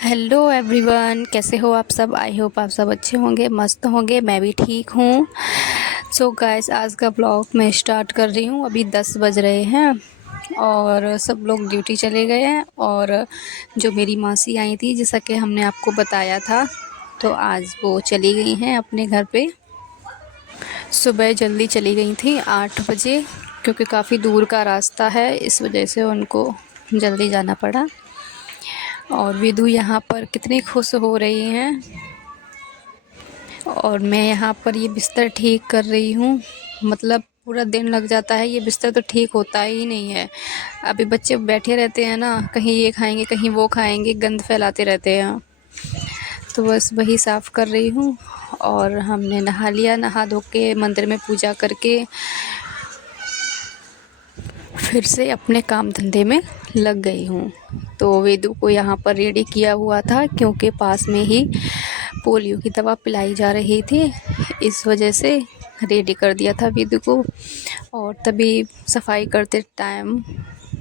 Hello everyone, कैसे हो आप सब। आई होप आप सब अच्छे होंगे, मस्त होंगे। मैं भी ठीक हूँ। सो गाइस, आज का ब्लॉग मैं स्टार्ट कर रही हूँ। अभी 10 बज रहे हैं और सब लोग ड्यूटी चले गए हैं। और जो मेरी मासी आई थी, जैसा कि हमने आपको बताया था, तो आज वो चली गई हैं अपने घर पे। सुबह जल्दी चली गई थी 8 बजे, क्योंकि काफ़ी दूर का रास्ता है, इस वजह से उनको जल्दी जाना पड़ा। और विदु यहाँ पर कितनी खुश हो रही हैं। और मैं यहाँ पर ये बिस्तर ठीक कर रही हूँ। मतलब पूरा दिन लग जाता है, ये बिस्तर तो ठीक होता ही नहीं है। अभी बच्चे बैठे रहते हैं ना, कहीं ये खाएंगे कहीं वो खाएंगे, गंद फैलाते रहते हैं। तो बस वही साफ़ कर रही हूँ। और हमने नहा लिया, नहा धो के मंदिर में पूजा करके फिर से अपने काम धंधे में लग गई हूँ। तो वेदू को यहाँ पर रेडी किया हुआ था, क्योंकि पास में ही पोलियो की दवा पिलाई जा रही थी, इस वजह से रेडी कर दिया था वेदू को। और तभी सफाई करते टाइम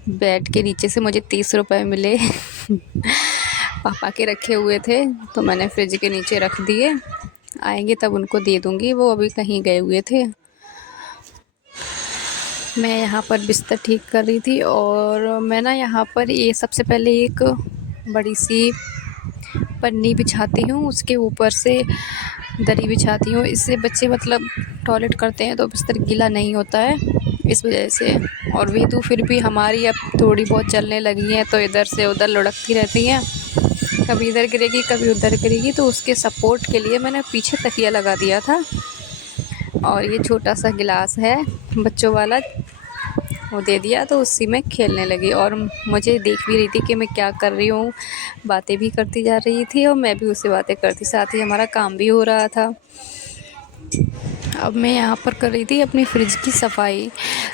बेड के नीचे से मुझे 30 रुपए मिले। पापा के रखे हुए थे, तो मैंने फ्रिज के नीचे रख दिए। आएंगे तब उनको दे दूँगी, वो अभी कहीं गए हुए थे। मैं यहाँ पर बिस्तर ठीक कर रही थी। और मैं ना यहाँ पर ये सबसे पहले एक बड़ी सी पन्नी बिछाती हूँ, उसके ऊपर से दरी बिछाती हूँ। इससे बच्चे मतलब टॉयलेट करते हैं तो बिस्तर गीला नहीं होता है, इस वजह से। और वेदू फिर भी हमारी अब थोड़ी बहुत चलने लगी हैं, तो इधर से उधर लुढ़कती रहती हैं। कभी इधर गिरेगी कभी उधर गिरेगी, तो उसके सपोर्ट के लिए मैंने पीछे तकिया लगा दिया था। और ये छोटा सा गिलास है बच्चों वाला, वो दे दिया, तो उसी में खेलने लगी। और मुझे देख भी रही थी कि मैं क्या कर रही हूँ, बातें भी करती जा रही थी और मैं भी उससे बातें करती, साथ ही हमारा काम भी हो रहा था। अब मैं यहाँ पर कर रही थी अपनी फ्रिज की सफाई।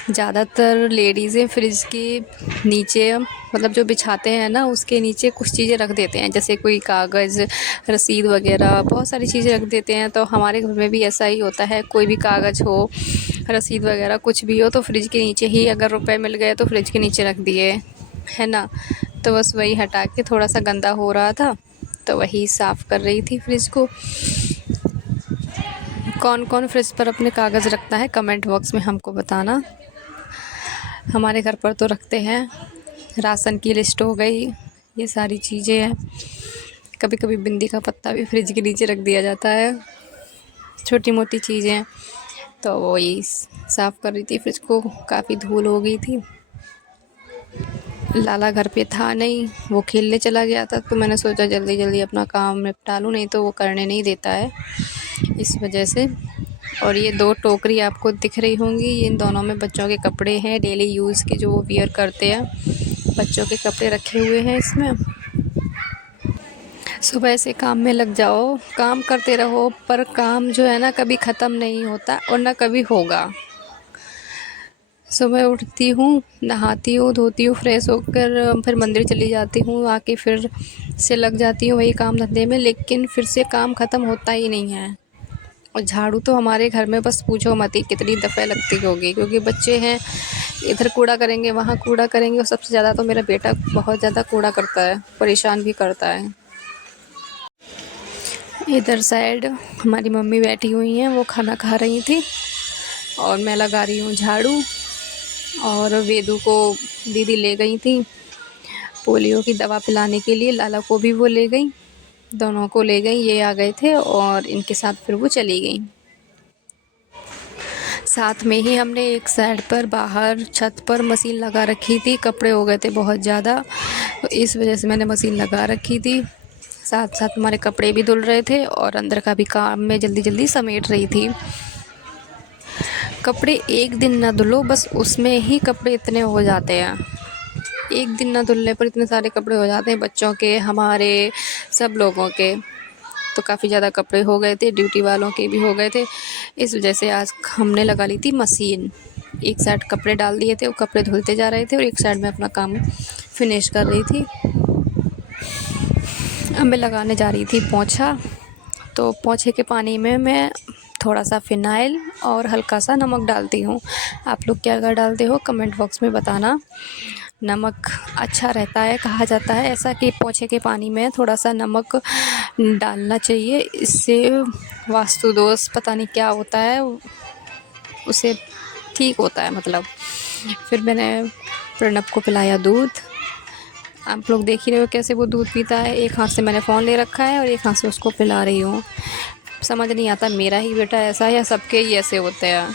ज़्यादातर लेडीज़ें फ्रिज के नीचे, मतलब जो बिछाते हैं ना, उसके नीचे कुछ चीज़ें रख देते हैं, जैसे कोई कागज़, रसीद वगैरह, बहुत सारी चीज़ें रख देते हैं। तो हमारे घर में भी ऐसा ही होता है, कोई भी कागज़ हो, रसीद वगैरह कुछ भी हो, तो फ्रिज के नीचे ही, अगर रुपए मिल गए तो फ्रिज के नीचे रख दिए, है ना। तो बस वही हटा के, थोड़ा सा गंदा हो रहा था तो वही साफ़ कर रही थी फ्रिज को। कौन कौन फ्रिज पर अपने कागज़ रखता है, कमेंट बॉक्स में हमको बताना। हमारे घर पर तो रखते हैं। राशन की लिस्ट हो गई, ये सारी चीज़ें हैं। कभी कभी बिंदी का पत्ता भी फ्रिज के नीचे रख दिया जाता है, छोटी मोटी चीज़ें। तो वही साफ़ कर रही थी फ्रिज को, काफ़ी धूल हो गई थी। लाला घर पे था नहीं, वो खेलने चला गया था, तो मैंने सोचा जल्दी जल्दी अपना काम निपटा लूँ, नहीं तो वो करने नहीं देता है, इस वजह से। और ये 2 टोकरी आपको दिख रही होंगी, इन दोनों में बच्चों के कपड़े हैं, डेली यूज़ के, जो वो वियर करते हैं। बच्चों के कपड़े रखे हुए हैं इसमें। सुबह से काम में लग जाओ, काम करते रहो, पर काम जो है ना, कभी ख़त्म नहीं होता और ना कभी होगा। सुबह उठती हूँ, नहाती हूँ, धोती हूँ, फ्रेश होकर फिर मंदिर चली जाती हूँ। आके फिर से लग जाती हूँ वही काम धंधे में, लेकिन फिर से काम ख़त्म होता ही नहीं है। और झाड़ू तो हमारे घर में बस पूछो मत ही कितनी दफ़े लगती होगी, क्योंकि बच्चे हैं, इधर कूड़ा करेंगे वहाँ कूड़ा करेंगे। और सबसे ज़्यादा तो मेरा बेटा बहुत ज़्यादा कूड़ा करता है, परेशान भी करता है। इधर साइड हमारी मम्मी बैठी हुई हैं, वो खाना खा रही थी और मैं लगा रही हूँ झाड़ू। और वेदू को दीदी ले गई थी पोलियो की दवा पिलाने के लिए, लाला को भी वो ले गई, दोनों को ले गई। ये आ गए थे और इनके साथ फिर वो चली गई। साथ में ही हमने एक साइड पर बाहर छत पर मशीन लगा रखी थी, कपड़े हो गए थे बहुत ज़्यादा, तो इस वजह से मैंने मशीन लगा रखी थी। साथ साथ हमारे कपड़े भी धुल रहे थे और अंदर का भी काम मैं जल्दी जल्दी समेट रही थी। कपड़े एक दिन ना धुलो, बस उसमें ही कपड़े इतने हो जाते हैं। एक दिन ना धुलने पर इतने सारे कपड़े हो जाते हैं, बच्चों के, हमारे, सब लोगों के। तो काफ़ी ज़्यादा कपड़े हो गए थे, ड्यूटी वालों के भी हो गए थे, इस वजह से आज हमने लगा ली थी मशीन। एक साइड कपड़े डाल दिए थे, वो कपड़े धुलते जा रहे थे और एक साइड में अपना काम फिनिश कर रही थी। अब मैं लगाने जा रही थी पोंछा। तो पोंछे के पानी में मैं थोड़ा सा फ़िनाइल और हल्का सा नमक डालती हूँ। आप लोग क्या क्या डालते हो कमेंट बॉक्स में बताना। नमक अच्छा रहता है, कहा जाता है ऐसा कि पोछे के पानी में थोड़ा सा नमक डालना चाहिए, इससे वास्तु दोष पता नहीं क्या होता है उसे ठीक होता है मतलब। फिर मैंने प्रणब को पिलाया दूध। आप लोग देख ही रहे हो कैसे वो दूध पीता है, एक हाथ से मैंने फ़ोन ले रखा है और एक हाथ से उसको पिला रही हूँ। समझ नहीं आता मेरा ही बेटा ऐसा है या सबके ही ऐसे होते हैं।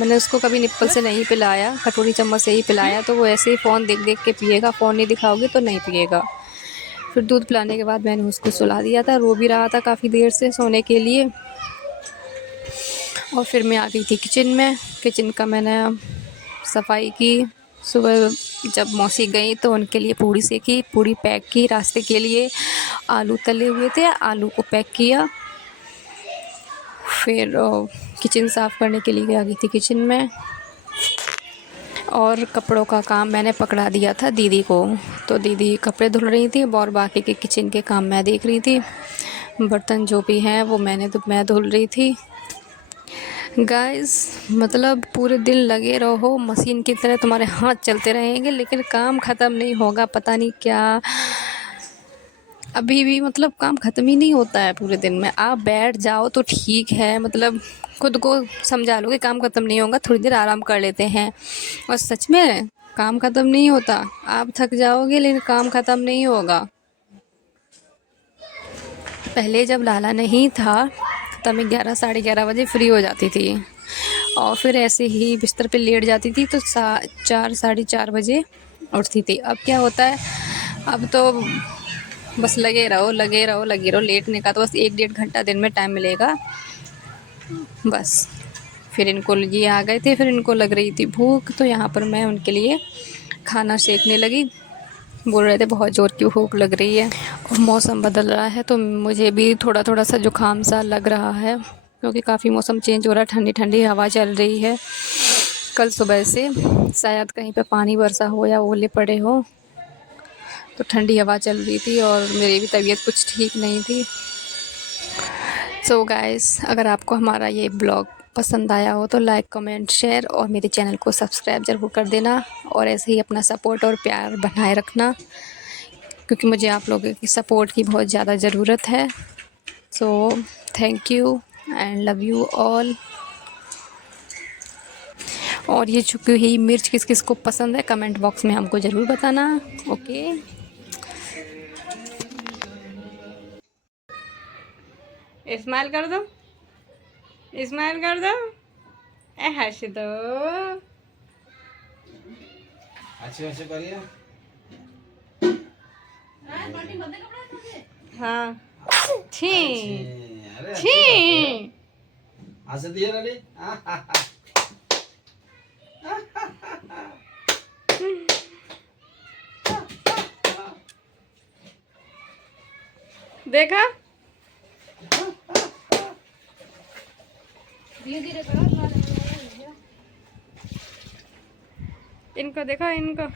मैंने उसको कभी निप्पल से नहीं पिलाया, कटोरी चम्मच से ही पिलाया, तो वो ऐसे ही फ़ोन देख देख के पिएगा, फ़ोन नहीं दिखाओगे तो नहीं पिएगा। फिर दूध पिलाने के बाद मैंने उसको सुला दिया था, रो भी रहा था काफ़ी देर से सोने के लिए। और फिर मैं आ गई थी किचन में। किचन का मैंने सफाई की। सुबह जब मौसी गई तो उनके लिए पूड़ी सेकी, पूड़ी पैक की रास्ते के लिए। आलू तले हुए थे, आलू को पैक किया। फिर किचन साफ़ करने के लिए आ गई थी किचन में। और कपड़ों का काम मैंने पकड़ा दिया था दीदी को, तो दीदी कपड़े धुल रही थी और बाकी के किचन के काम मैं देख रही थी। बर्तन जो भी हैं वो मैं धुल रही थी। गाइस मतलब पूरे दिन लगे रहो मशीन की तरह, तुम्हारे हाथ चलते रहेंगे लेकिन काम ख़त्म नहीं होगा। पता नहीं क्या अभी भी मतलब काम ख़त्म ही नहीं होता है पूरे दिन में। आप बैठ जाओ तो ठीक है, मतलब खुद को समझा लो कि काम ख़त्म नहीं होगा, थोड़ी देर आराम कर लेते हैं। और सच में काम ख़त्म नहीं होता। आप थक जाओगे लेकिन काम ख़त्म नहीं होगा। पहले जब लाला नहीं था तब मैं 11 साढ़े 11 बजे फ्री हो जाती थी और फिर ऐसे ही बिस्तर पे लेट जाती थी तो 4 साढ़े 4 बजे उठती थी। अब क्या होता है, अब तो बस लगे रहो लगे रहो लगे रहो। लेटने का तो बस 1 डेढ़ घंटा दिन में टाइम मिलेगा बस। फिर इनको ये आ गए थे, फिर इनको लग रही थी भूख, तो यहाँ पर मैं उनके लिए खाना सेकने लगी। बोल रहे थे बहुत ज़ोर की भूख लग रही है और मौसम बदल रहा है तो मुझे भी थोड़ा थोड़ा सा जुकाम सा लग रहा है, क्योंकि काफ़ी मौसम चेंज हो रहा है, ठंडी ठंडी हवा चल रही है। कल सुबह से शायद कहीं पे पानी बरसा हो या ओले पड़े हो, तो ठंडी हवा चल रही थी और मेरी भी तबीयत कुछ ठीक नहीं थी। सो गाइस, अगर आपको हमारा ये ब्लॉग पसंद आया हो तो लाइक कमेंट शेयर और मेरे चैनल को सब्सक्राइब ज़रूर कर देना और ऐसे ही अपना सपोर्ट और प्यार बनाए रखना, क्योंकि मुझे आप लोगों की सपोर्ट की बहुत ज़्यादा ज़रूरत है। So thank you and love you all. और ये चुकी हुई मिर्च किस किस को पसंद है कमेंट बॉक्स में हमको ज़रूर बताना। ओके, स्माइल कर दो, स्माइल कर दो, हंस दो। अच्छे अच्छे करिए। हाँ छी अरे छी। हंस दिए रली। देखा इनको, देखो इनको।